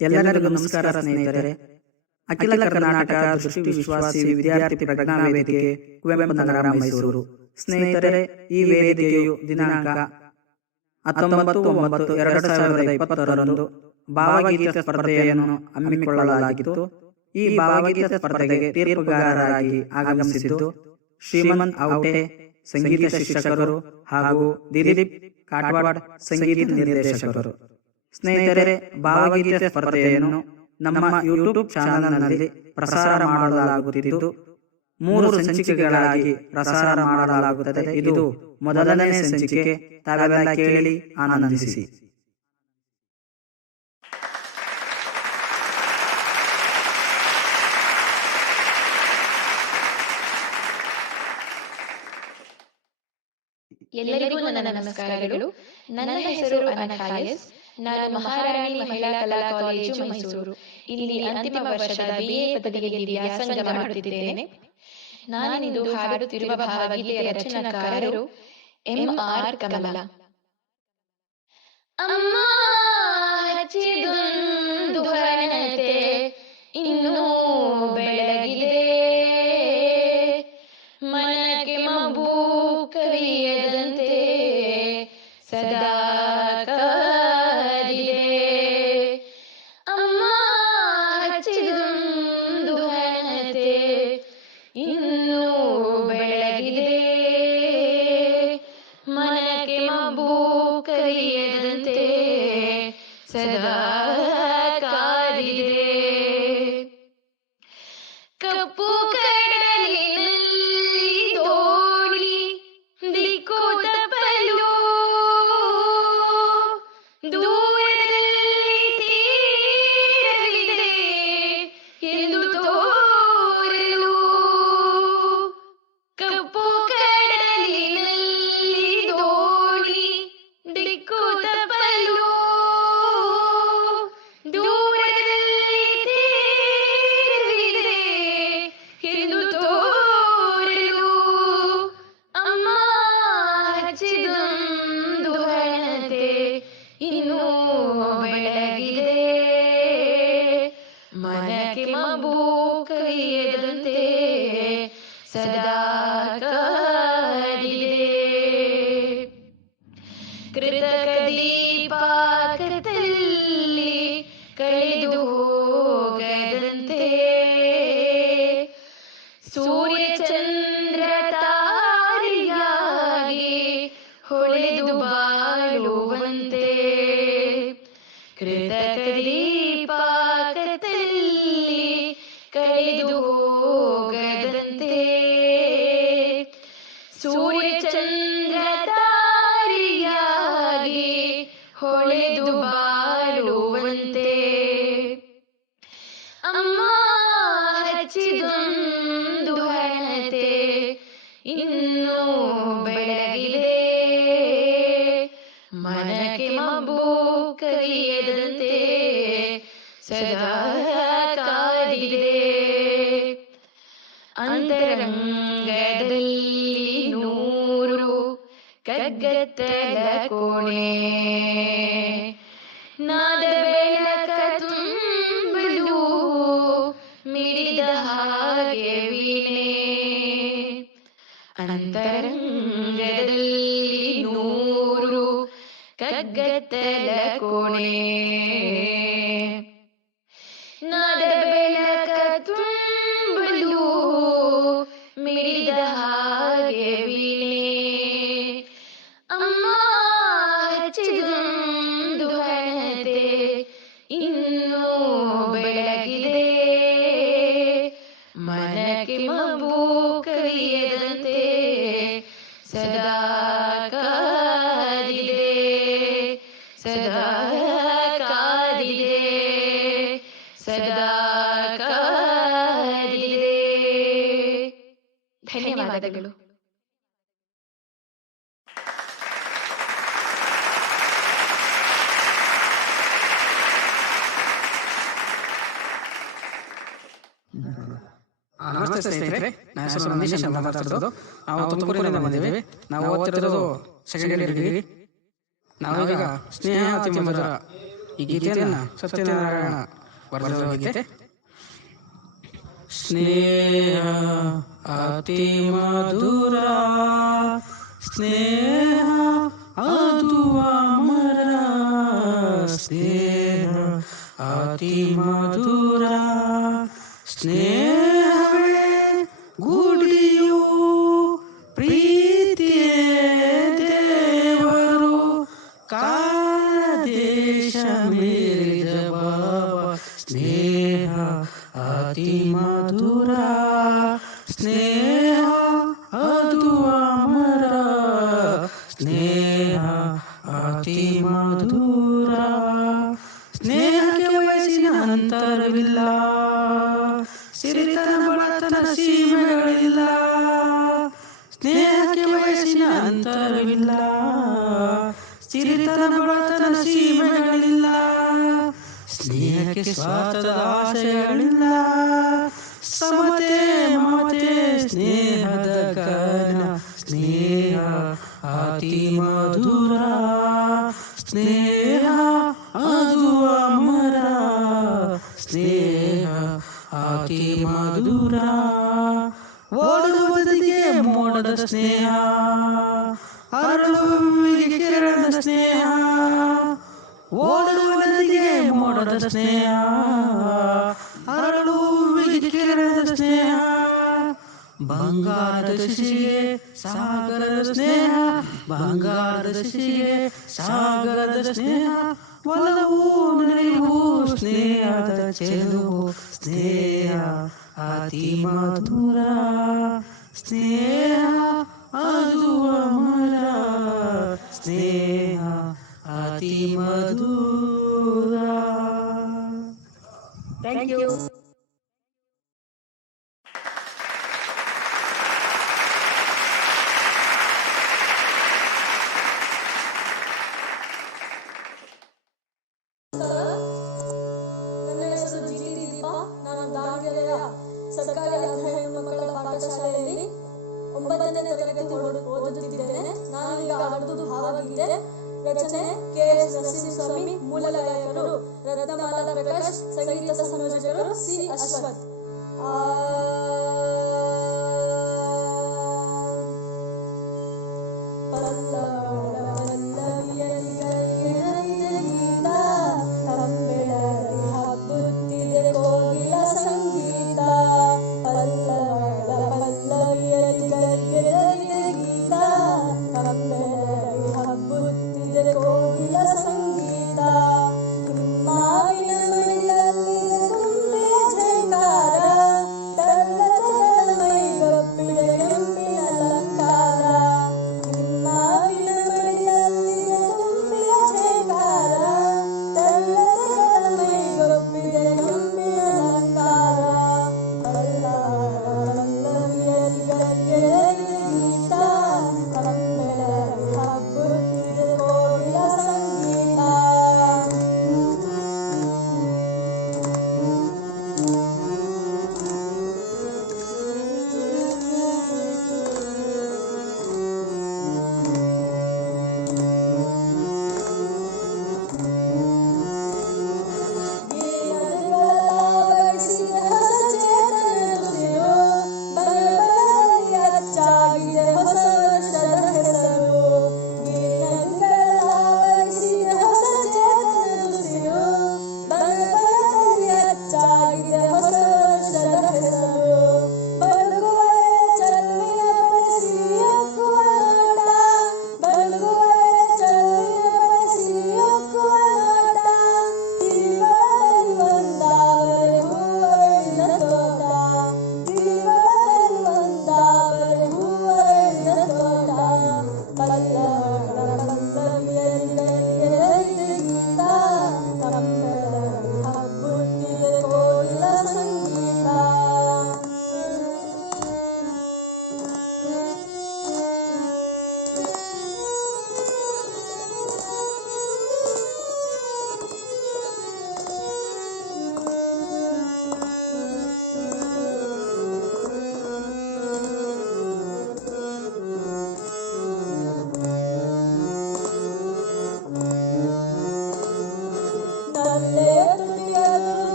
ಎಲ್ಲರಿಗೂ ನಮಸ್ಕಾರ ಸ್ನೇಹಿತರೆ. ಅಖಿಲ ಕರ್ನಾಟಕ ದೃಷ್ಟಿ ವಿಶ್ವಾಸಿ ವಿದ್ಯಾರ್ಥಿ ಪ್ರಜ್ಞಾ ವೇದಿಕೆ, ಕುವೆಂಪು ನಗರ, ಮೈಸೂರು. ಸ್ನೇಹಿತರೆ, ಈ ವೇದಿಕೆಯು ದಿನಾಂಕ 19/9/2020 ಭಾವಗೀತೆ ಸ್ಪರ್ಧೆಯನ್ನು ಹಮ್ಮಿಕೊಳ್ಳಲಾಗಿತ್ತು. ಈ ಭಾವಗೀತೆ ಸ್ಪರ್ಧೆಗೆ ತೀರ್ಪುಗಾರರಾಗಿ ಆಗಮಿಸಿದ್ದು ಶ್ರೀಮಂತ್ ಔಟೆ ಸಂಗೀತ ಶಿಕ್ಷಕರು ಹಾಗೂ ದಿಲೀಪ್ ಕಾಟ್ವಾಡ್ ಸಂಗೀತ ನಿರ್ದೇಶಕರು. ಸ್ನೇಹಿತರೆ, ಭಾವಗೀತೆ ಸ್ಪರ್ಧೆಯನ್ನು ನಮ್ಮ ಯೂಟ್ಯೂಬ್ ಚಾನಲ್ನಲ್ಲಿ ಪ್ರಸಾರ ಮಾಡಲಾಗುತ್ತಿದ್ದು 3 ಸಂಚಿಕೆಗಳಾಗಿ ಪ್ರಸಾರ ಮಾಡಲಾಗುತ್ತದೆ. ಇದು ಮೊದಲನೇ ಸಂಚಿಕೆ. ತಾವೆಲ್ಲ ಕೇಳಿ ಆನಂದಿಸಿ. ಎಲ್ಲರಿಗೂ ನನ್ನ ನಮಸ್ಕಾರಗಳು. ನನ್ನ ಹೆಸರು ಅನಖಾಯಸ್. ನಾನು ಮಹಾರಾಣಿ ಮಹಿಳಾ ಕಲಾ ಕಾಲೇಜು, ಮೈಸೂರು. ಇಲ್ಲಿ ಅಂತಿಮ ವರ್ಷದ BA ಪದವಿಯಲ್ಲಿ ವ್ಯಾಸಂಗ ಮಾಡುತ್ತಿದ್ದೇನೆ. ನಾನಿಂದು ಹಾಡುತ್ತಿರುವ ಭಾವಗೀತೆಯ ರಚನಾಕಾರರು MR ಕಮಲ. ಅಮ್ಮ ಹಚ್ಚಿದೊಂದು ಹಣತೆ ಇನ್ನೂ ಬೆಳಗಿದೆ, ಮನಕ್ಕೆ ಮಬು ಕವಿಯದಂತೆ ಸದಾ ಕಾದಿದೆ. ಅಮ್ಮ ಹಚ್ಚಿದೊಂದು ಹಣತೆ ಇನ್ನೂ ಬೆಳಗಿದೆ, ಮನಕ್ಕೆ ಮಬು ಕವಿಯದಂತೆ ಸದಾ ಕಾದಿದೆ. ಕಪ್ಪು ಕಡಲಿನಲ್ಲಿ ದೋಣಿ ದಿಕ್ಕು ತಪ್ಪಲು, ದೂರದಲ್ಲಿ ತೀರವಿದೆ ಎಂದು ತೋರಲು. ಕಪ್ಪು ಕಡಲಿನಲ್ಲಿ ದೋಣಿ ದಿಕ್ಕು ತಪ್ಪಲು, ದೂರದಲ್ಲಿ ತೀರವಿದೆ ಎಂದು ತೋರಲು. ಅಮ್ಮ ಹಚ್ಚಿದೊಂದು ಹಣತೆ ಇನ್ನೂ ಬೆಳಗಿದೆ, ಮನಕ್ಕೆ ಮಬು ಕವಿಯದಂತೆ ಸದಾ ಕಾದಿದೆ. ಕೃತಕ ದೀಪಾಕದಲ್ಲಿ ಕಳೆದು ಹೋಗದಂತೆ, ಸೂರ್ಯ ಚಂದ್ರ ತಾರೆಯಾಗಿ ಹೊಳೆದು ಬಾಳುವಂತೆ. ಕೃತಕ ದೀಪಾಕದಲ್ಲಿ ಕಳೆದು ಹೋಗದಂತೆ, ಸೂರ್ಯ ಚಂದ್ರ ತಾರೆಯಾಗಿ ಹೊಳೆದು ಬಾಳುವಂತೆ. ಅಮ್ಮ ಹಚ್ಚಿದೊಂದು ಹಣತೆ ಇನ್ನೂ ಬೆಳಗಿದೆ, ಮನಕ್ಕೆ ಮಬು ಕವಿಯದಂತೆ ಸದಾ ಕಾದಿದೆ. ಅಂತರಂಗದಲ್ಲಿ 100 ಕಗ್ಗತ್ತಲ ಕೋಣೆ, ನಾದ ಬೆಳಕ ತುಂಬಲು ಮಿಡಿದ ಹಾಗೆ ವೀಣೆ. ಅಂತರಂಗದಲ್ಲಿ 100 ಕಗ್ಗತ್ತಲ ಕೋಣೆ, ನಾದ ಬೆಳಕ ತುಂಬಲು ಮಿಡಿದ ಹಾಗೆ ವೀಣೆ. ಅಮ್ಮ ಹಚ್ಚಿದೊಂದು ಹಣತೆ ಇನ್ನೂ ಬೆಳಗಿದೆ, ಮನಕ್ಕೆ ಮಬು ಕವಿಯದಂತೆ ಸದಾ ಕಾದಿದೆ, ಸದಾ ಕಾದಿದೆ, ಸದಾ ಕಾದಿದೆ. ಧನ್ಯವಾದಗಳು. ನಮಸ್ತೆ ಸ್ನೇಹಿತರೆ, ನನ್ನ ಹೆಸರು ನಂದೀಶ್ ಅಂತ ಮಾತಾಡ್ತಿರೋದು. ನಾವು ತುಮಕೂರಿನಿಂದ ಬಂದಿದ್ದೀವಿ. ನಾವು ಓದ್ತಿರೋದು ಸೆಕೆಂಡ್ ಇಯರ್ ಡಿಗ್ರಿ. ನಾವೀಗ ಸ್ನೇಹ ಅತಿ ಮಧುರ ಈ ಗೀತೆಯನ್ನು ಸತ್ಯನಾರಾಯಣ ಬರೆದಿರುವ ಗೀತೆ. ಸ್ನೇಹ ಅತಿ ಮಧುರ, ಸ್ನೇಹ ಅದು ಅಮರ, ಸ್ನೇಹ ಅತಿ ಮಧುರ, ಸ್ನೇಹವೇ ಗುಡಿಯು, ಪ್ರೀತಿಯೇ ದೇವರು, ಕಾದೇಶ ಮೀರಿದ ಬಾಬಾ. ಸ್ನೇಹ ಅತಿ ಮಧುರ, ಸ್ನೇಹ ಅದು ಅಮರ, ಸ್ನೇಹ ಅತಿ ಮಧುರ, ಸ್ನೇಹಕ್ಕೆ ವಯಸ್ಸಿನ ಅಂತರವಿಲ್ಲ, ಸಿರಿತನ ಬಡತನ ಸೀಮೆಗಳಿಲ್ಲ, ಸ್ನೇಹಕ್ಕೆ ವಯಸ್ಸಿನ ಅಂತರವಿಲ್ಲ, ಸಿರಿತನ ಬಡತನ ಸೀಮೆಗಳಿಲ್ಲ, ಸ್ನೇಹಕ್ಕೆ ಸ್ವಾರ್ಥದ ಆಶಯಗಳಿಲ್ಲ, ಸಮತೆ ಮಮತೆ ಸ್ನೇಹದ ಗಾನ, ಸ್ನೇಹ ಅತಿ ಮಧುರ, ಸ್ನೇಹ ಅದು ಅಮರ, ಸ್ನೇಹ ಅತಿ ಮಧುರ, ಓಡುವುದಕ್ಕೆ ಮೋಡದ ಸ್ನೇಹ, ಅರಳುವಿಗೆ ಕಿರಣದ ಸ್ನೇಹ, ಓಡುವುದಕ್ಕೆ ಮೋಡದ ಸ್ನೇಹ, ಅರಳುವಿಗೆ ಕಿರಣದ ಸ್ನೇಹ, ಬಂಗಾರದ ಶಿಶಿಗೆ ಸಾಗರದ ಸ್ನೇಹ, ಬಂಗಾರದ ಶಿಶಿಗೆ ಸಾಗರದ ಸ್ನೇಹ, ಒಲವು ನಲಿವು ಸ್ನೇಹದ ಚೆಲುವು, ಸ್ನೇಹ ಅತಿ ಮಧುರ, ಸ್ನೇಹ ಅದು ಅಮರ, ಸ್ನೇಹ ಅತಿ ಮಧುರ. Thank you. ನನ್ನ ಹೆಸರು ಜಿಟಿ ದೀಪ. ನಾನು ದಾವಣಗೆರೆಯ ಸರ್ಕಾರಿ ಅರ್ಹ ಹೆಣ್ಣು ಮಕ್ಕಳ ಪಾಠಶಾಲೆಯಲ್ಲಿ 9ನೇ ತರಗತಿ ಓದುತ್ತಿದ್ದೇನೆ. ನಾನೀಗ ಹಾಡುವುದು ಭಾವಗೀತೆ. ರಚನೆ ಕೆ.ಎಸ್. ನರಸಿಂಹಸ್ವಾಮಿ. ಮೂಲ ಗಾಯಕರು ರತ್ನಮಾಲಾ ಪ್ರಕಾಶ್. ಸಂಗೀತ ಸಂಯೋಜಕರು ಸಿ. ಅಶ್ವಥ್. ಸಂಗೀತ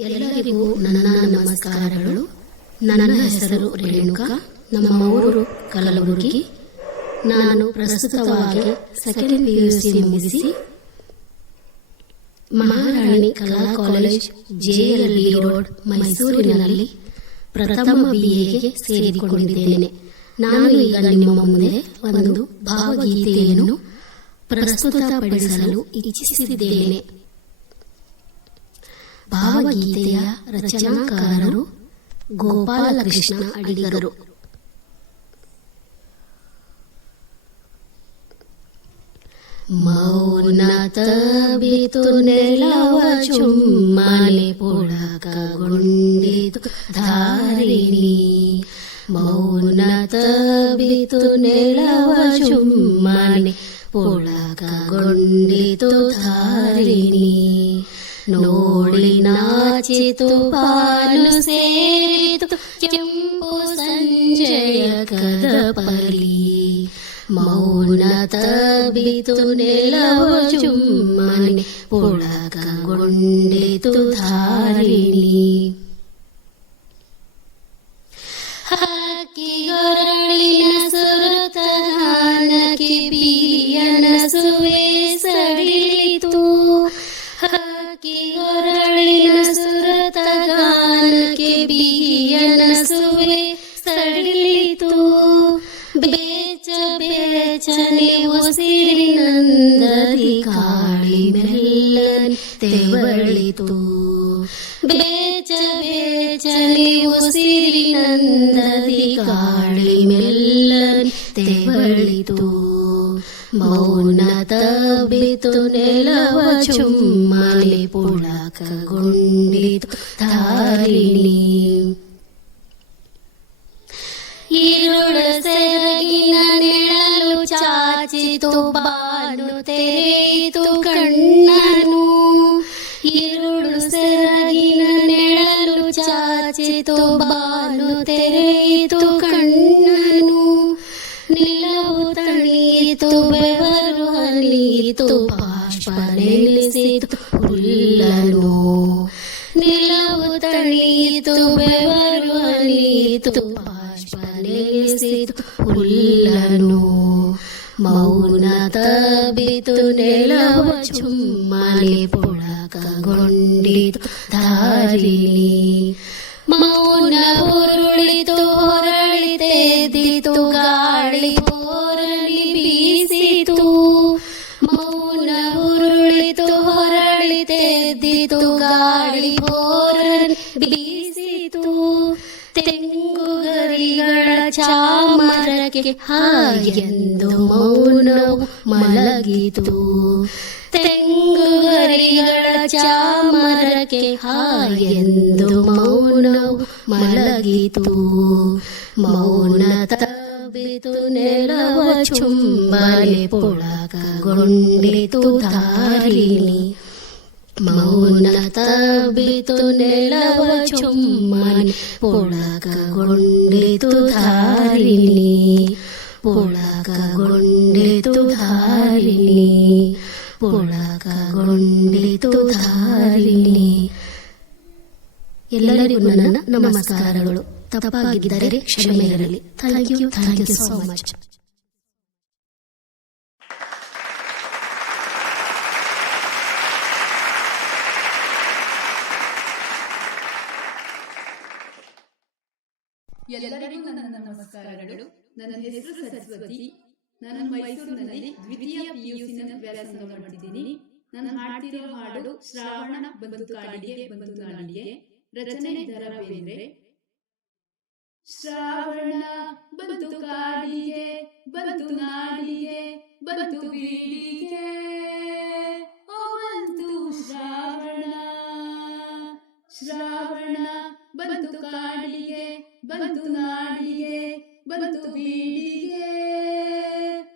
ಎಲ್ಲರಿಗೂ ನನ್ನ ನಮಸ್ಕಾರಗಳು. ನನ್ನ ಹೆಸರು ರೇಣುಕಾ. ನಮ್ಮ ಊರು ಕಲಬುರಗಿ. ನಾನು ಪ್ರಸ್ತುತವಾಗಿ ಸೆಕೆಂಡ್ PUC ಮುಗಿಸಿ ಮಹಾರಾಣಿ ಕಲಾ ಕಾಲೇಜ್ JLB ರೋಡ್ ಮೈಸೂರಿನಲ್ಲಿ ಪ್ರಥಮ BAಗೆ ಸೇರಿಕೊಂಡಿದ್ದೇನೆ. ನಾನು ಈಗ ನಿಮ್ಮ ಮುಂದೆ ಒಂದು ಭಾವಗೀತೆಯನ್ನು ಪ್ರಸ್ತುತಪಡಿಸಲು ಇಚ್ಛಿಸಿದ್ದೇನೆ. ಭಾವಗೀತೆಯ ರಚನಾಕಾರರು ಗೋಪಾಲಕೃಷ್ಣ ಅಡಿಗರು. ಮೌನತ ಬಿತು ನೆಲವ ಚುಮ್ಮನೆ ಪುಳಕಗೊಂಡಿತು ಧಾರಿಣಿ. ಮೌನತ ಬಿತು ನೆಲವ ಚುಮ್ಮನೆ ಪುಳಕಗೊಂಡಿತು ಧಾರಿಣಿ. ನೋಡಿ ನಾಚಿತು ಪಾನು ಸೇರಿತು ಕೆಂಪು ಸಂಜಯ ಕದಪಲಿ. ಮೌನತ ಬಿತು ನೆಲವ ಚುಮ್ಮನೆ ಪುಳಕಗೊಂಡಿತು ಧಾರಿಣಿ. ಹಕ್ಕಿಗೊರಳಿನ ಸುರತಗಾನಕ್ಕೆ ಬಿಯನ ಸುವೆ ಸಡಿಲಿತು. ಹಕ್ಕಿಗೊರಳಿನ ಸುರತಗಾನಕ್ಕೆ ಬಿಯನ ಸುವೆ ಸಡಿಲಿತು. ಬೇಚ ಬೇಚನೆ ಉಸಿರಿನಂದದಿ ಕಾಳಿ ಮೆಲ್ಲನೆ ತೆವಳಿತು. ಬೇಚ ಬೇಚನೆ ಉಸಿರಿನಂದದಿ ಕಾಳಿ ಮೆಲ್ಲನೆ ತೆವಳಿತು. ಮೌನತ ಬಿತು ನೆಲವ ಚುಮ್ಮನೆ ಪುಳಕಗೊಂಡಿತು ಧಾರಿಣಿ. ഇരുಳ ಸೆರಗಿನ ನೆಳಲು ಚಾಚಿತು ಬಾನು ತೆರೆಯಿತು ಕಣ್ಣನು. ഇരുಳು ಸೆರಗಿನ ನೆಳಲು ಚಾಚಿತು ಬಾನು ತೆರೆಯಿತು ಕಣ್ಣನು. ನಿಲವು ತಣಿಯಿತು ಬೆವರು ಹನಿಯಿತು ಬಾಷ್ಪ ನೆನೆಸಿತು ಹುಲ್ಲನು. ನಿಲವು ತಣಿಯಿತು ಬೆವರು ಹನಿಯಿತು ಬಾಷ್ಪ ನೆನೆಸಿತು ಹುಲ್ಲನು. ಮೌನತ ಬಿತು ನೆಲವ ಚುಮ್ಮನೆ ಪುಳಕಗೊಂಡಿತು ಧಾರಿಣಿ. ಮೌನ ಉರುಳಿತು ಹೊರಳಿತೆದ್ದಿತು ಗಾಳಿ ಹೋರಳಿ ಬೀಸಿತು. ಮೌನ ಉರುಳಿತು ಹೊರಳಿತೆದ್ದಿತು ಗಾಳಿ ಹೋರಳಿ ಬೀಸಿತು. ತೆಂಗುಗರಿಗಳ ಚಾಮರಕ್ಕೆ ಹಾಗೆಂದು ಮೌನವು ಮಲಗಿತು. ತೆಂಗುಗರಿಗಳ ಚಾಮರಕ್ಕೆ ಹಾಗೆಂದು ಮೌನವು ಮಲಗಿತು. ಮೌನತ ಬಿತು ನೆಲವ ಚುಮ್ಮನೆ ಪುಳಕಗೊಂಡಿತು ಧಾರಿಣಿ. ಮೌನತ ಬಿತು ನೆಲವ ಚುಮ್ಮನೆ ಪುಳಕಗೊಂಡಿತು ಧಾರಿಣಿ. ಪುಳಕಗೊಂಡಿತು ಧಾರಿಣಿ. ಪುಳಕಗೊಂಡಿತು ಧಾರಿಣಿ. ಎಲ್ಲರಿಗೂ ನನ್ನ ನಮಸ್ಕಾರಗಳು. ತಪ್ಪಾಗಿದ್ದರೆ ಕ್ಷಮೆ ಇರಲಿ. Thank you so much. ಎಲ್ಲರಿಗೂ ನನ್ನ ನಮಸ್ಕಾರಗಳು. ನನ್ನ ಹೆಸರು ಸರಸ್ವತಿ. ನಾನು ಮೈಸೂರಿನಲ್ಲಿ ದ್ವಿತೀಯ PUC ವ್ಯಾಸಂಗ ಮಾಡುತ್ತಿದ್ದೀನಿ. ನಾನು ಹಾಡ್ತಿರೋ ಹಾಡು ಶ್ರಾವಣ ಬಂತು ಕಾಡಿಗೆ ಬಂತು ನಾಡಿಗೆ. ರಚನೆ ದ.ರಾ. ಬೇಂದ್ರೆ. ಶ್ರಾವಣ ಬಂತು ಕಾಡಿಗೆ ಬಂತು ನಾಡಿಗೆ ಬಂತು ಬೀಡಿಗೆ. ಓ ಬಂತು ಶ್ರಾವಣ. ಶ್ರಾವಣ ಬಂತು ಕಾಡಿಗೆ ಬಂತು ನಾಡಿಗೆ ಬಂತು ಬೀಡಿಗೆ.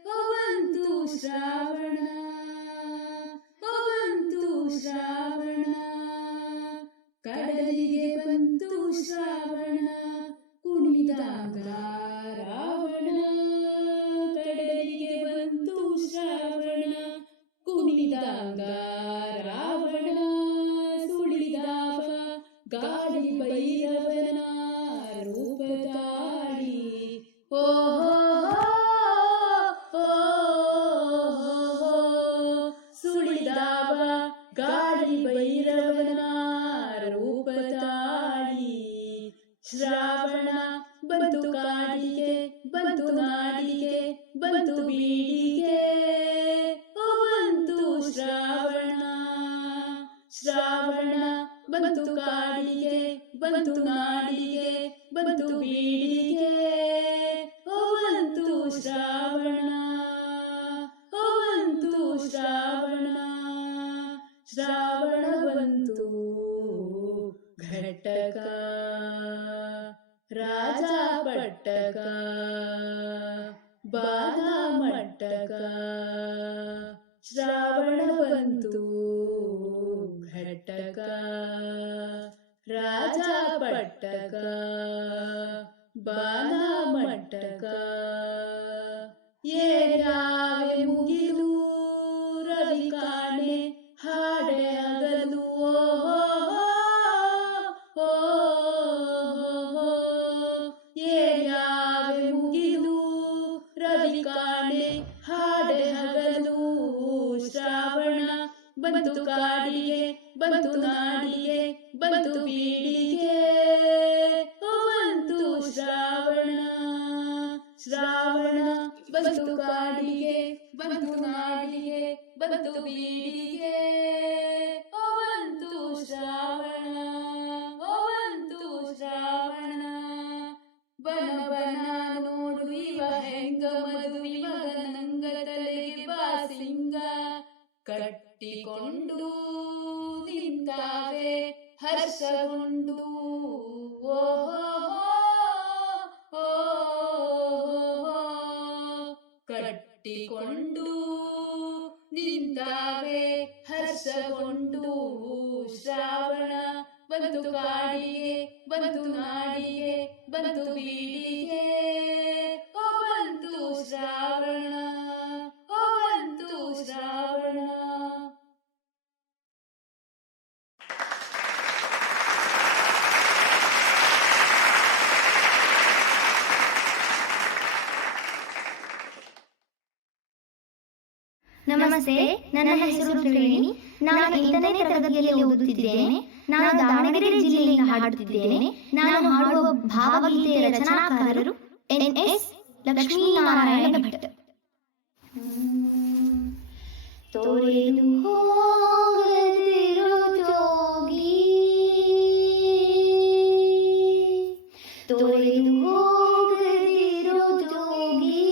ಓ ಬಂತು ಶ್ರಾವಣ. ಓ ಬಂತು ಶ್ರಾವಣ. ಕಡಲಿಗೆ ಬಂತು ಶ್ರಾವಣ ಕುಣಿದಾಗ ರಾವಣ. ಕಡಲಿಗೆ ಬಂತು ಶ್ರಾವಣ ಕುಣಿದಾಗ ರಾವಣ. ಸುಳಿದಾವ ಬೀಡಿಗೆ ಬಂತು ಶ್ರಾವಣ, ಶ್ರಾವಣ ಬಂತು ಕಾಡಿಗೆ, ಬಂತು ನಾಡಿಗೆ, ಬಂತು ಬೀಡಿಗೆ ಬಂತು ಶ್ರಾವಣ, ಬಂತು ಶ್ರಾವಣ, ಶ್ರಾವಣ ಬಂತು ಘಟಕ ರಾಜ ಪಟ್ಟಕ ಬಾಲ ಮಟ್ಟಕ, ಶ್ರಾವಣ ಬಂತು ಘಟಕ ರಾಜ ಪಟ್ಟಕ ಬಾಲ ಮಟ್ಟಕ, ಏರ್ಯಾವೆ ಮುಗಿಲು ರವಿ ಕಾಣೆ ಹಾಡೆ ಹಗಲು, ಏರ್ಯಾವೆ ಮುಗಿಲು ರವಿ ಕಾಣೆ ಹಾಡೆ ಹಗಲು, ಶ್ರಾವಣ ಬಂತು ಕಾಡಿಗೆ, ಬಂತು ನಾಡಿಗೆ, ಬಂತು ಬೀಡಿಗೆ ಬಂತು ಶ್ರಾವಣ, ಶ್ರಾವಣ ಬಂತು ಕಾಡಿಗೆ, ಬಂತು ನಾಡಿಗೆ, ಬಂತು ಬೀಡಿಗೆ ಬಂತು ಶ್ರಾವಣ, ಬಂತು ಶ್ರಾವಣ. ಬನ ಬನ ನೋಡು ಇವ ಹೆಂಗ ಮದುವೆ ಮಗನಂಗ ತಲೆಗೆ ಬಾಸಿಂಗ ಕಟ್ಟಿಕೊಂಡು ನಿಂತಾವೆ ಹರ್ಷಗೊಂಡು, ಕಟ್ಟಿಕೊಂಡು ನಿಂತಾವೆ ಹರ್ಷಗೊಂಡು, ಶ್ರಾವಣ ಬಂತು ಕಾಡಿಗೆ, ಬಂತು ನಾಡಿಗೆ, ಬಂತು ಬೀಡಿಗೆ ಬಂತು ಶ್ರಾವಣ, ಬಂತು ಶ್ರಾವಣ. ನಮಸ್ತೆ, ನನ್ನ ಹೆಸರು ತ್ರಿವೇಣಿ. ನಾನು 8ನೇ ತರಗತಿಯಲ್ಲಿ ಓದುತ್ತಿದ್ದೇನೆ. ನಾನು ದಾವಣಗೆರೆ ಜಿಲ್ಲೆಯಿಂದ ಹಾಡುತ್ತಿದ್ದೇನೆ. ನಾನು ಹಾಡುವ ಭಾವಗೀತೆಯ ರಚನಾಕಾರರು NS ಲಕ್ಷ್ಮೀನಾರಾಯಣ ಭಟ್. ತೊರೆದು ಹೋಗದಿರೋ ಜೋಗಿ, ತೊರೆದು ಹೋಗದಿರೋ ಜೋಗಿ,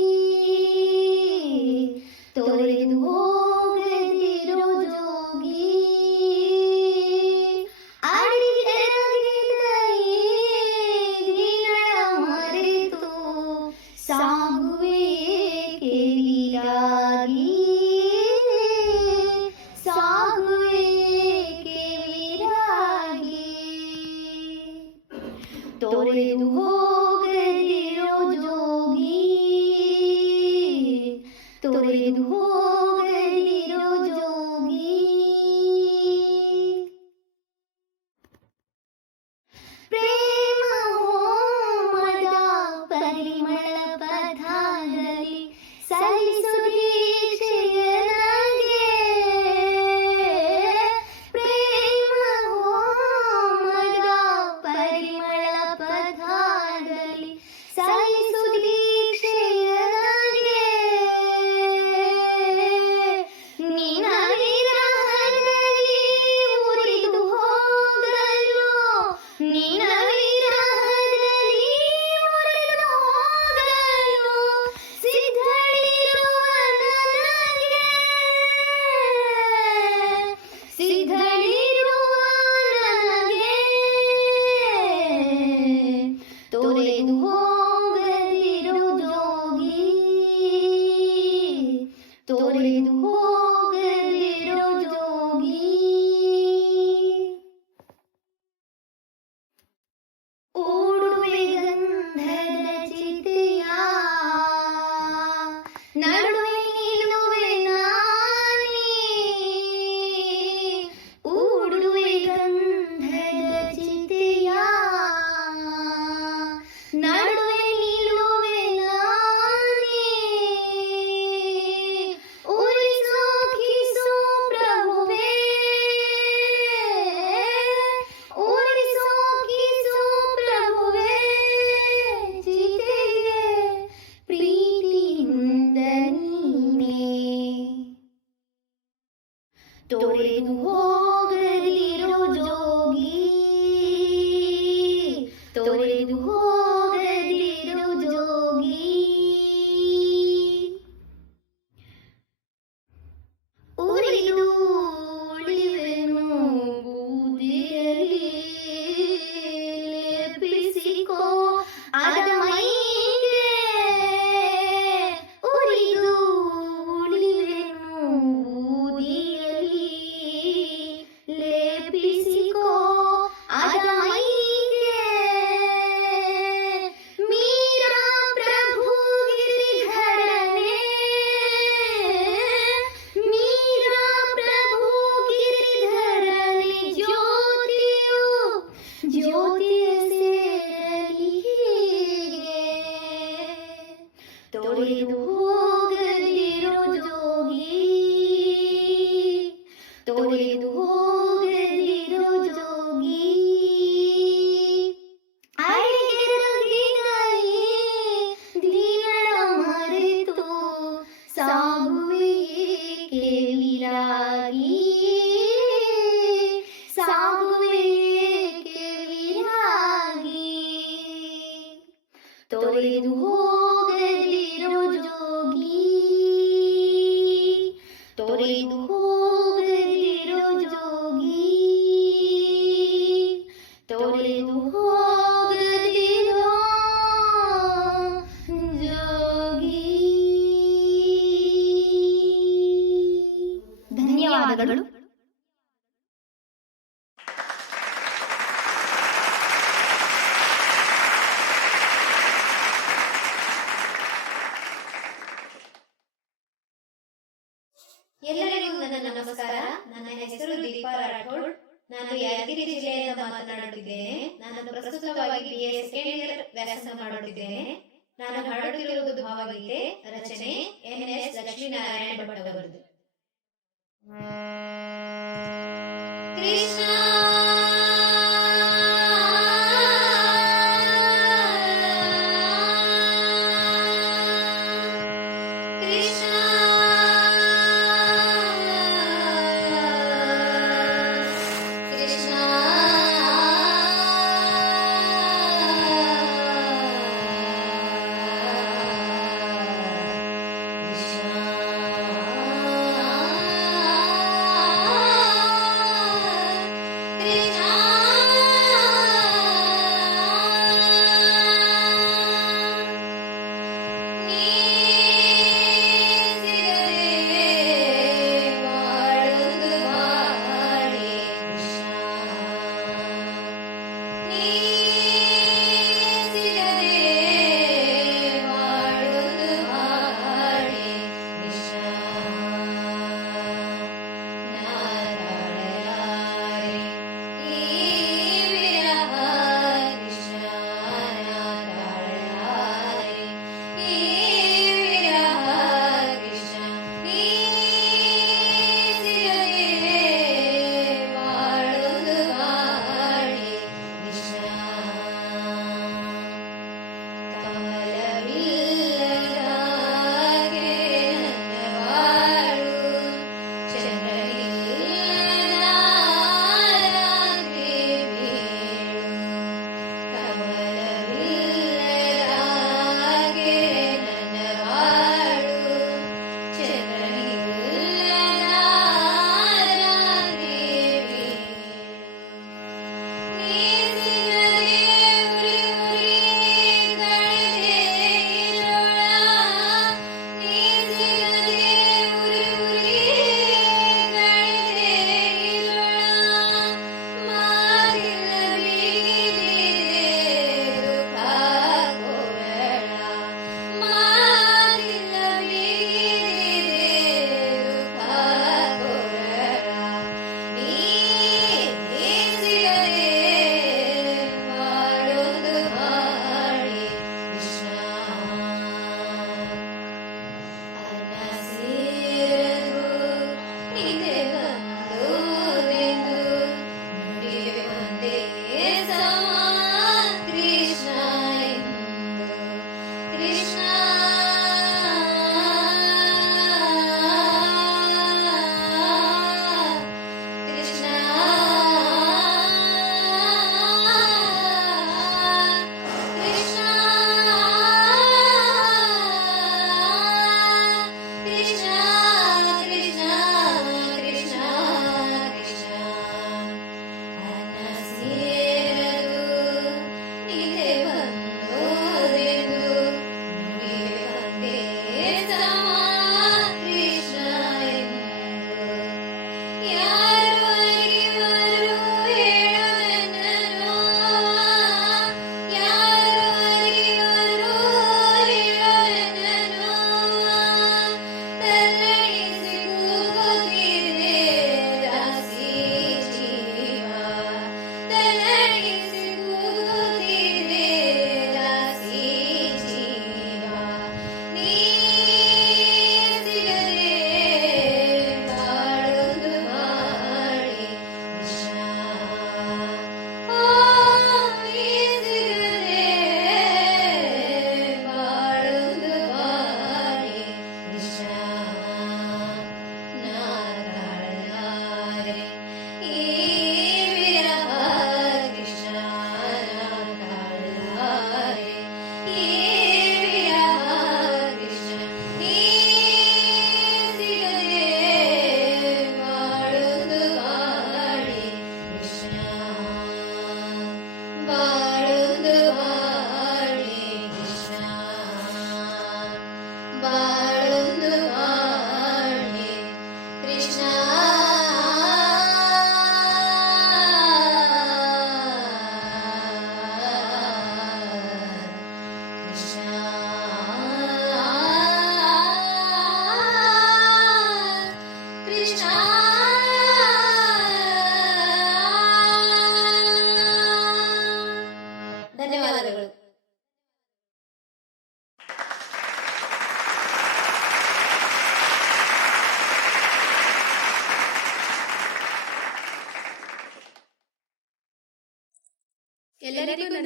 ತೊರೆದು ಹೋಗದಿರೋ ಜೋಗಿ, ಅಡಿಗೆರಗಿದ ಈ ದಿನ ಮರೆತು ಸಾಗುವೆ ಕೆವಿರಾಗಿ, ಸಾಗುವೆ ಕೆವಿರಾಗಿ, ತೊರೆದು ಹೋಗದಿರೋ ಜೋಗಿ, ತೊರೆದು ಹೋಗದಿರೋ ಜೋಗಿ. ಪ್ರೇಮ ಹೋಮದ ಪರಿಮಳ ಪಥದಲ್ಲಿ ಸಲ್ಲಿಸು ದೀಕ್ಷೆಯ ನನಗೆ, ಪ್ರೇಮ ಹೋಮದ ಪರಿಮಳ ಪಥದಲ್ಲಿ ಸಲ್ಲಿಸು ದೀಕ್ಷೆಯ ನನಗೆ, ನಿನ್ನ ವಿರಹದಲ್ಲಿ ಉರಿದು ಹೋಗಲು, ನಿನ್ನ ವಿರಹದಲ್ಲಿ ಉರಿದು ಹೋಗಲು ಸಿದ್ಧಳಿರುವ ತೊರೆದು ಹೋಗದಿರೋ ಜೋಗಿ, ತೊರೆದು ಹೋಗದಿರೋ ಜೋಗಿ. ಉರಿದು ಉಳಿವೆನು ಬೂದಿಯಲ್ಲಿ, ಲೇಪಿಸಿಕೋ ಅದ ಮೈಗೆ. ಉರಿದು ಉಳಿವೆನು ಬೂದಿಯಲ್ಲಿ, ಲೇಪಿಸಿಕೋ ಅದ ಮೈಗೆ. ಮೀರಾ ಪ್ರಭು ಗಿರಿಧರನೇ, ಮೀರಾ ಪ್ರಭು ಗಿರಿಧರನೇ, ಜ್ಯೋತಿಯು ಜ್ಯೋತಿಯ ಸೇರಲಿ ಹೀಗೆ. ತೊರೆದು ಹೋಗದಿರೋ ಜೋಗಿ, ತೊರೆದು ಹೋಗದಿರೋ ಜೋಗಿ. ಅಡಿಗೆರಗಿನಲ್ಲಿ ದೀನಳ ಮರೆತು ಸಾಗುವೆ ಏಕೆ ವಿರಾಗಿ, ಸಾಗುವೆ ಏಕೆ ವಿರಾಗಿ. ತೊರೆದು ಹೋಗದಿರೋ ಜೋಗಿ, ತೊರೆದು ಹೋಗದಿರೋ ಜೋಗಿ, ತೊರೆದು ಹೋಗದಿರೋ ಜೋಗಿ. ಧನ್ಯವಾದಗಳು. ಎಲ್ಲರಿಗೂ ನನ್ನ ನಮಸ್ಕಾರ. ನನ್ನ ಹೆಸರು ದೀಪಾ ರಾಠೋಡ್. ನಾನು ಯಾದಗಿರಿ ಜಿಲ್ಲೆಯಿಂದ ಮಾತನಾಡುತ್ತಿದ್ದೇನೆ. ನಾನು ಪ್ರಸ್ತುತವಾಗಿ BA ಸೆಕೆಂಡ್ ಇಯರ್ ವ್ಯಾಸಂಗ ಮಾಡುತ್ತಿದ್ದೇನೆ. ನಾನು ಹಾಡುತ್ತಿರುವುದು ಭಾವಗೀತೆ. ರಚನೆ NS ಲಕ್ಷ್ಮೀನಾರಾಯಣ ಭಟ್ ಅವರದು. ಕೃಷ್ಣ ಕೃಷ್ಣ ಕೃಷ್ಣ ಕೃಷ್ಣ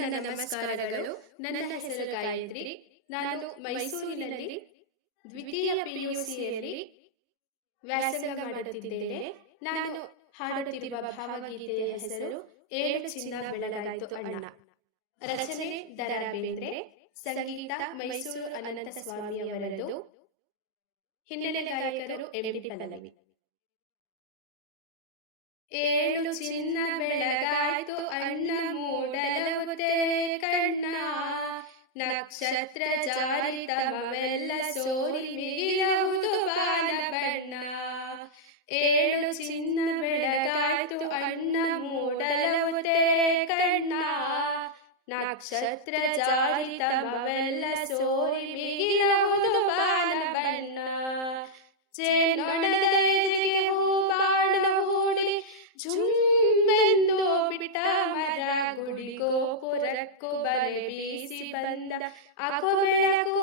ನನ್ನ ನಮಸ್ಕಾರಗಳು. ನನ್ನ ಹೆಸರು ಗಾಯತ್ರಿ. ನಾನು ಮೈಸೂರಿನಲ್ಲಿ ದ್ವಿತೀಯ PUCಯಲ್ಲಿ ವ್ಯಾಸಂಗ ಮಾಡುತ್ತಿದ್ದೇನೆ. ನಾನು ಹಾಡುತ್ತಿರುವ ಭಾವಗೀತೆಯ ಹೆಸರು 7 ಚಿನ್ನ ಬೆಳಗಾಯಿತು ಅಣ್ಣ. ರಚನೆ ದ. ರಾ. ಬೇಂದ್ರೆ. ಸಂಗೀತ ಮೈಸೂರು ಅನಂತ ಸ್ವಾಮಿಯವರದ್ದು. ಹಿನ್ನೆಲೆ ಗಾಯಕರು MD ಪಲ್ಲವಿ. 7 ಚಿನ್ನ ಬೆಳಗಾಯ್ತು ಅಣ್ಣ ಮೂಡಲವುದೇ ಕಣ್ಣ, ನಕ್ಷತ್ರ ಜಾರಿ ತಮವೆಲ್ಲ ಸೋರಿ ಮಿಗಿಲವುದು ಬಾನ ಬಣ್ಣ. 7 ಚಿನ್ನ ಬೆಳಗಾಯ್ತು ಅಣ್ಣ ಮೂಡಲವುದೇ ಕಣ್ಣ, ನಕ್ಷತ್ರ ಜಾರಿ ತಮವೆಲ್ಲ ಸೋರಿ ಮಿಗಿಲವುದು ಬಾನ ಬಣ್ಣ. ಜೇನೊಣದ ಎದೆಗೆ ಹೂ ಬಾಣ ಹೂಡಿ ಝುಮ್ಮೆಂದು ಬಿಟ್ಟ ಮರ, ಗುಡಿ ಗೋಪುರಕ್ಕೂ ಬಲೆ ಬೀಸಿ ಬಂದ ಅಕು ಬೆಳಕು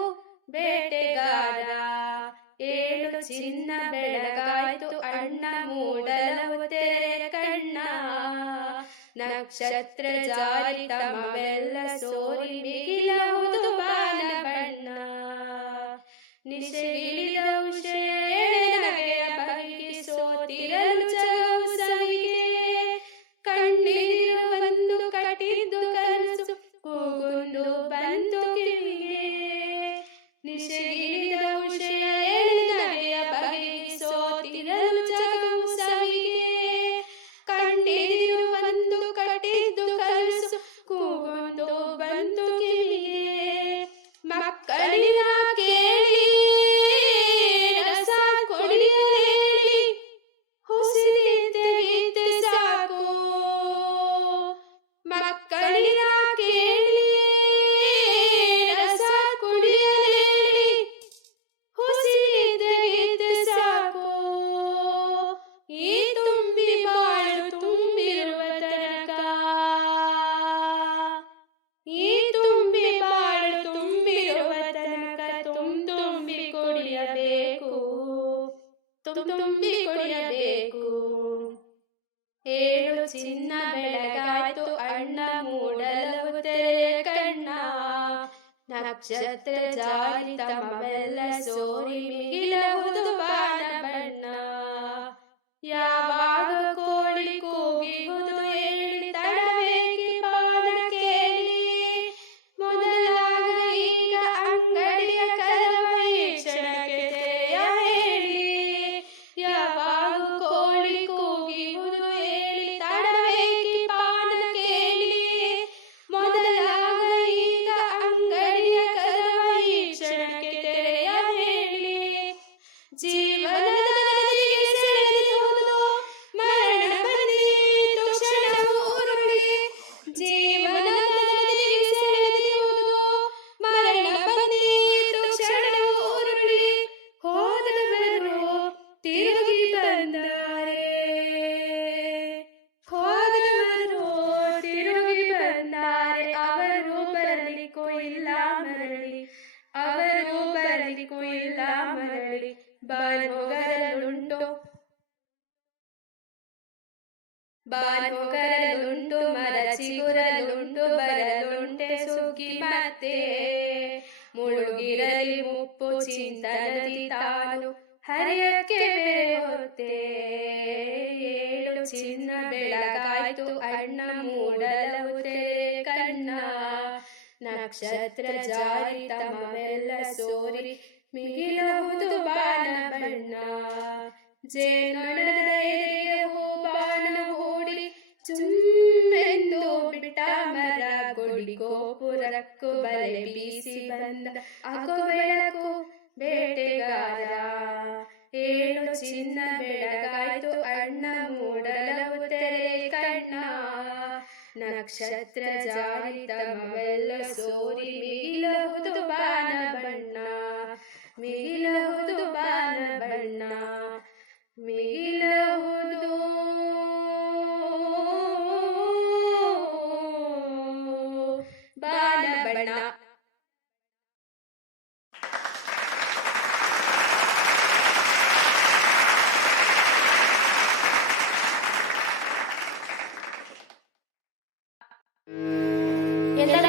ಬೇಟೆಗಾರ. 7 ಚಿನ್ನ ಬೆಳಗಾಯ್ತು ಅಣ್ಣ ಮೂಡಲವುದೇ ಕಣ್ಣ, ನಕ್ಷತ್ರ ಜಾರಿ ತಮವೆಲ್ಲ ಸೋರಿ ಮಿಗಿಲವುದು ಬಾನ ಬಣ್ಣ. ನಿಶೆಗಿಳಿದ ಉಷೆಯ ಎಳೆನಗೆಯ ಬಗೆಗೆ ಸೋತಿರಲು ಜಗವು ಸವಿಗೆ, ಕಣ್ಣೀರು ಒಂದು ಕಟ್ಟಿದ್ದು ಕನಸು ಕೂಗುಂದು ಬಂತು ಕಿವಿಗೆ. ನಿಶೆಗಿಳಿದ ಉಷೆಯ ಎಳೆನಗೆಯ ಬಗೆಗೆ ಸೋತಿರಲು ಜಗವು ಸವಿಗೆ, ಕಣ್ಣೀರು ಒಂದು ಕಟ್ಟಿದ್ದು ಕನಸು ಕೂಗುಂದು ಬಂತು ಕಿವಿಗೆ. ಮಕ್ಕಳಿನ ಕೇಳಿ ರಸ ಕೊಡಿಯಲೇಳಿ ಹುಸಿರಿದ್ದ ಸಾಕು, ಮಕ್ಕಳಿನ ಕೇಳಿ ರಸ ಕುಡಿಯಲೇಳಿ ಹುಸಿರಿದ್ದ ಸಾಕು. ಈ ತುಂಬಿ ಬಾಳು ತುಂಬಿರುವ ತನಕ, ಈ ತುಂಬಿ ಬಾಳು ತುಂಬಿರುವ ತನಕ ತುಂಬಿ ಕುಡಿಯಬೇಕು, ತುಂಬಿ ಕುಡಿಯಬೇಕು. 7 ಚಿನ್ನ ಬೆಳಗಾಯ್ತು ಅಣ್ಣ ಮೂಡಲವುದೇ ಕಣ್ಣ, ನಕ್ಷತ್ರ ಜಾರಿ ತಮವೆಲ್ಲ ಸೋರಿ ಮಿಗಿಲವುದು ಬಾನ ಬಣ್ಣ. ಯಾವಾಗ ಕೋಳಿ ಕೂಗಿಹುದು ಹೇಳಿ ತಡವೇಗಿ ಪಾನ ಕೇಳಿ, ಮೊದಲಾಗ ಈಗ ಅಂಗಡಿಯ ಕರವ ಈ ಕ್ಷಣಕ್ಕೆ ತೆರೆಯ ಹೇಳಿ. ಯಾವಾಗ ಕೋಳಿ ಕೂಗಿಹುದು ಹೇಳಿ ತಡವೇಗಿ ಪಾನ ಕೇಳಿ, ಮೊದಲಾಗ ಈಗ ಅಂಗಡಿಯ ಕರವ ಈ ಕ್ಷಣಕ್ಕೆ ತೆರೆಯ ಹೇಳಿ. ಜೀವನದ ನದಿಗೆ ಸೆಳೆದಿಹುದು ಮರಣ ಬಂದೀತು ಕ್ಷಣವು ಉರುಳಿ, ಜೀವನದ ನದಿಗೆ ಸೆಳೆದಿಹುದು ಮರಣ ಬಂದೀತು ಕ್ಷಣವು ಉರುಳಿ. ಹೋದವರು ತಿರುಗಿ ಬಂದಾರೆ, ಹೋದವರು ತಿರುಗಿ ಬಂದಾರೆ, ಅವರು ಬರಲಿಕ್ಕೂ ಇಲ್ಲ ಮರಳಿ, ಅವರು ಬರಲಿಕ್ಕೂ ಇಲ್ಲ ಮರಳಿ. ಬಾನೋಗರಲುಂಟು ಬಾನೋಗರಲುಂಟು ಮರ ಚಿಗುರಲುಂಟು, ಬರಲುಂಟೆ ಸುಗ್ಗಿ ಮತ್ತೆ ಮುಳುಗಿರಲಿ ಮುಪ್ಪು ಚಿಂತನದಿ ತಾನು ಹರಿಯಕ್ಕೆ ಬೆರೆಯುತ್ತೆ. 7 ಚಿನ್ನ ಬೆಳಗಾಯ್ತು ಅಣ್ಣ ಮೂಡಲವುದೇ ಕಣ್ಣ, ನಕ್ಷತ್ರ ಜಾರಿ ತಮವೆಲ್ಲ ಸೋರಿ ಮಿಗಿಲವುದು ಬಾನ ಬಣ್ಣ. ಜೇನೊಣದ ಎದೆಗೆ ಹೂ ಬಾಣ ಹೂಡಿ ಚುಮ್ಮೆಂದು ಬಿಟ್ಟ ಮರ, ಗುಡಿ ಗೋಪುರಕ್ಕೂ ಬಲೆ ಬೀಸಿ ಬಂದ ಅಕು ಬೆಳಕು ಬೇಟೆಗಾರ. 7 ಚಿನ್ನ ಬೆಳಗಾಯ್ತು ಅಣ್ಣ ಮೂಡಲವುದೇ ಕಣ್ಣ, ನಕ್ಷತ್ರ ಜಾರಿ ತಮವೆಲ್ಲ ಸೋರಿ ಮಿಗಿಲವುದು ಬಾನ ಬಣ್ಣ, ಮಿಗಿಲವುದು ಬಾನ ಬಣ್ಣ, ಮಿಗಿಲವುದು ಬಾನ ಬಣ್ಣ. ಎಲ್ಲ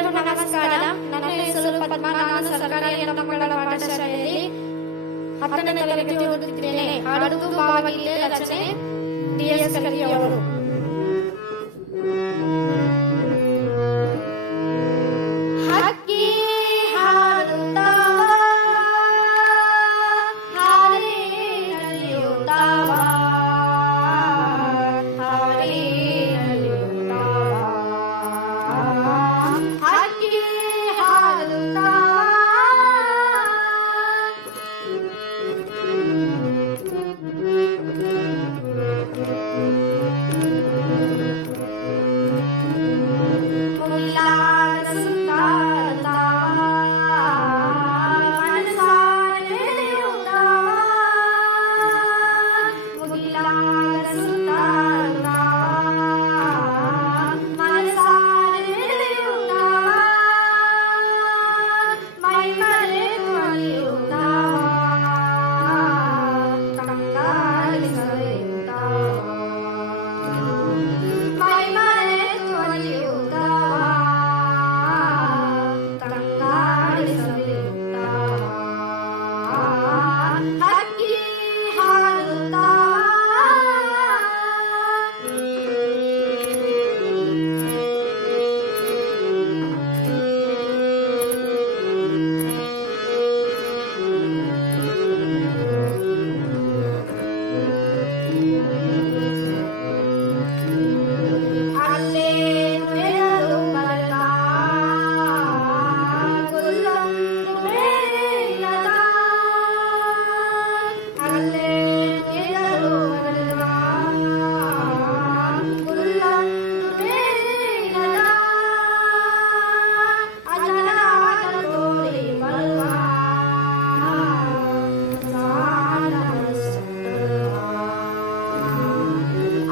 ಮಾಡುತ್ತಿದ್ದೇನೆ. ಹಾಡುವುದು ಭಾವಗೀತೆ ರಚನೆ DS ಕವಿ ಅವರು. ಹಕ್ಕಿ ಹಾಡುತ್ತಾವ ಹಾರಿ ನಡೆಯುತ್ತಾವ ಹಾರಿ ನಡೆಯುತ್ತಾವ ಹಕ್ಕಿ ಹಾಡುತ್ತಾವ ಮುಗಿಲಾದ ಸುತ್ತಾಡುತ್ತಾವ ಮನಸಾರೆ ನಡೆಯುತ್ತಾವ ಮುಗಿಲಾದ ಸುತ್ತಾಡುತ್ತಾವ ಮನಸಾರೆ ನಡೆಯುತ್ತಾವ ಮೈ ಮರೆತು ಅಲಿಯುತ್ತಾವ ಕಂಗಾಲಿ ಸವೆಯುತ್ತಾವ ಮೈ ಮರೆತು ಅಲಿಯುತ್ತಾವ ಕಂಗಾಲಿ ಸವೆಯುತ್ತಾವ ಹಕ್ಕಿ ಹಾಡುತ್ತಾವ ಅಲ್ಲೇನು ಎಳಲು ಬರಲ ಗುಲ್ಲೊಂದು ಮೇಲದ ಅಲ್ಲೇನು ಎಳಲು ಬರಲ ಗುಲ್ಲೊಂದು ಮೇಲದ ಅಜರಾದ ತೋರಿ ಬರುವ ಸಾಲ ಸುತ್ತುವ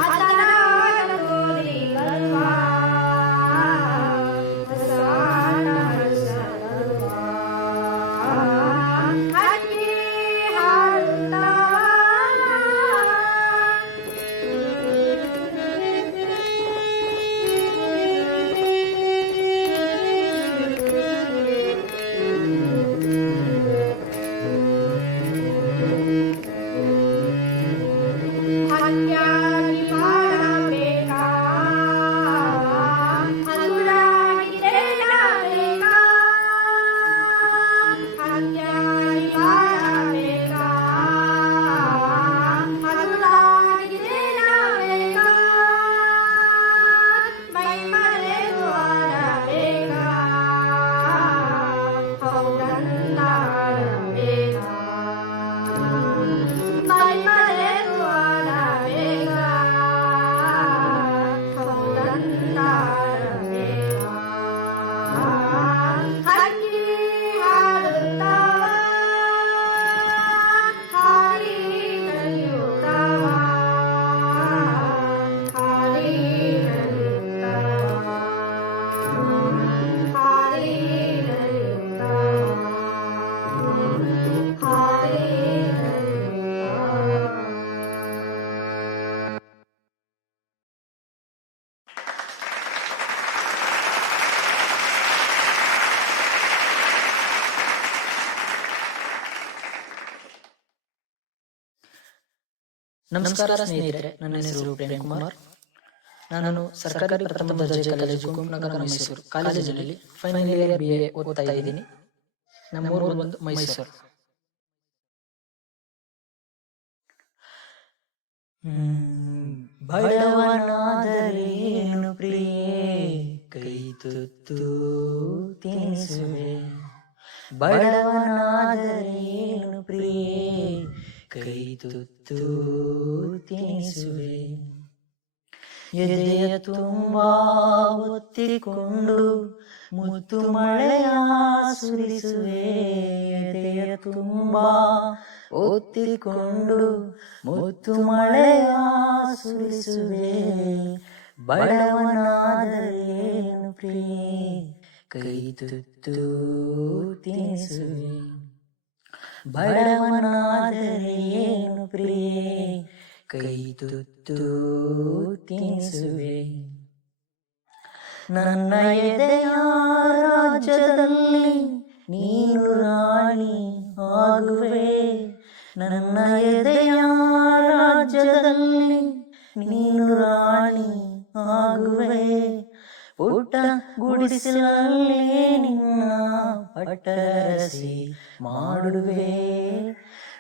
ಅಜರಾದ ತೋರಿ ಬರುವ ಸಾಲ ಸುತ್ತುವ ಹಕ್ಕಿ ಹಕ್ಯಾಗಿ ಮಾಡಬೇಕಾ ಹಗುರಾಗಿ ತೇಲಬೇಕಾ ಹಕ್ಯಾಗಿ ಮಾಡಬೇಕಾ ಹಗುರಾಗಿ ತೇಲಬೇಕಾ ಮೈ ಮರೆತು ಆಡಬೇಕಾ ಹೌದಂದಾಡಬೇಕಾ ಮೈ ಮರೆತು ಆಡಬೇಕಾ ಹೌದಂದಾಡಬೇಕಾ ಹಕ್ಕಿ ಹಾಡುತ್ತಾವ ಹಾರಿ ನಡೆಯುತ್ತಾವ ಹಾರಿ ನಡೆಯುತ್ತಾವ ಹಾರಿ ನಡೆಯುತ್ತಾವ ಹಾರಿ ನಡೆಯುತ್ತಾವ. ನಮಸ್ಕಾರ ಸ್ನೇಹಿತರೆ, ನನ್ನ ಹೆಸರು ಪ್ರೇಮ್ ಕುಮಾರ್. ನಾನು ಸರ್ಕಾರಿ ಪ್ರಥಮ ದರ್ಜೆ ಕಾಲೇಜು ಕುಂಕನಗರ ಮೈಸೂರು ಕಾಲೇಜಿನಲ್ಲಿ ಫೈನಲ್ ಇಯರ್ BA ಓದ್ತಾ ಇದ್ದೀನಿ. ನಮ್ಮ ಊರು ಬಂದು ಮೈಸೂರು. ಬಡವನಾದರೇನು ಪ್ರಿಯೇ ಕೈ ತುತ್ತು ತಿನಿಸುವೆ, ಬಡವನಾದರೇನು ಪ್ರಿಯೇ ಕೈ ತುತ್ತು ತಿನಿಸುವೆ, ಎದೆಯ ತುಂಬಾ ಒತ್ತಿಕೊಂಡು ಮುತ್ತು ಮಳೆಯ ಸುರಿಸುವೆ, ಎದೆಯ ತುಂಬಾ ಒತ್ತಿಕೊಂಡು ಮುತ್ತು ಮಳೆಯ ಸುರಿಸುವೆ, ಬಡವನಾದರೇನು ಪ್ರಿಯೇ ಕೈ ತುತ್ತು ತಿನಿಸುವೆ, ಬಡವನಾದರೇನು ಪ್ರಿಯೇ ಕೈ ತುತ್ತು ತಿನಿಸುವೆ. ನನ್ನ ಎದೆಯ ರಾಜ್ಯದಲ್ಲಿ ನೀನು ರಾಣಿ ಆಗುವೆ, ನನ್ನ ಎದೆಯ ರಾಜ್ಯದಲ್ಲಿ ನೀನು ರಾಣಿ ಆಗುವೆ. ಪುಟ್ಟ ಗುಡಿಸಲಲ್ಲಿ ನಿನ್ನ ಪಟ್ಟರಸಿ ಮಾಡುವೆ.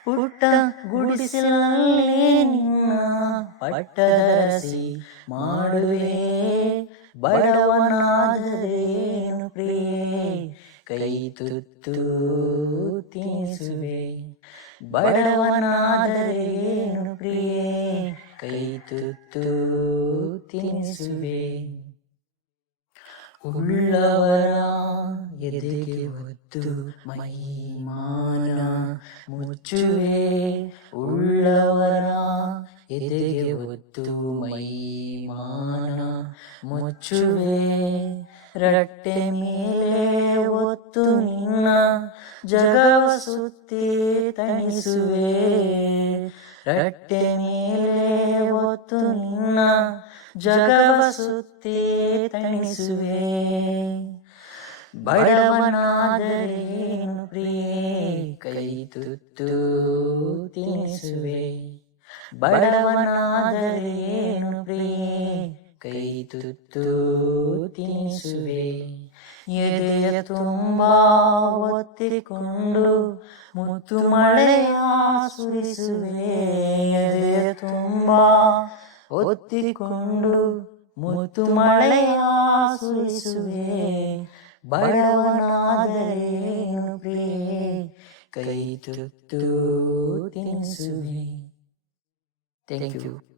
ಪುಟ್ಟ ಗುಡಿಸಲಲ್ಲಿ ನಿನ್ನ ಪಟ್ಟರಸಿ ಮಾಡುವೆ. ಬಡವನಾದರೇನು ಪ್ರಿಯೆ ಕೈ ತುತ್ತು ತಿನಿಸುವೆ. ಬಡವನಾದರೇನು ಪ್ರಿಯೆ ಕೈ ತುತ್ತು ತಿನಿಸುವೆ. ಉಳ್ಳವರ ಎದೆಗೆ ಹೊತ್ತು ಮಹಿಮಾನ ಮುಚ್ಚುವೆ. ಉಳ್ಳವರ ಎದೆಗೆ ಹೊತ್ತು ಮಹಿಮಾನ ಮುಚ್ಚುವೆ. ರಟ್ಟೆ ಮೇಲೆ ಹೊತ್ತು ನಿನ್ನ ಜಗವ ಸುತ್ತಿ ತಣಿಸುವೆ. ರಟ್ಟೆ ಮೇಲೆ ಹೊತ್ತು ನಿನ್ನ ಜಗವ ಸುತ್ತಿ ತಣಿಸುವೆ. ಬಡವನಾದರೇನು ಪ್ರಿಯೆ ಕೈ ತುತ್ತು ತಿನಿಸುವೆ. ಬಡವನಾದರೇನು ಪ್ರಿಯೆ ಕೈ ತುತ್ತು ತಿನಿಸುವೆ. ಎದೆಯ ತುಂಬ ಒತ್ತಿಕೊಂಡು ಮುತ್ತು ಮಳೆಯ ಸುರಿಸುವೆ. ಎದೆಯ ತುಂಬ ಒತ್ತಿಕೊಂಡು ಮುತ್ತು ಮಳೆಯ ಸುರಿಸುವೆ. ಬಡವನಾದರೇನು ಪ್ರಿಯೆ ಕೈ ತುತ್ತು ತಿನಿಸುವೆ. Thank you.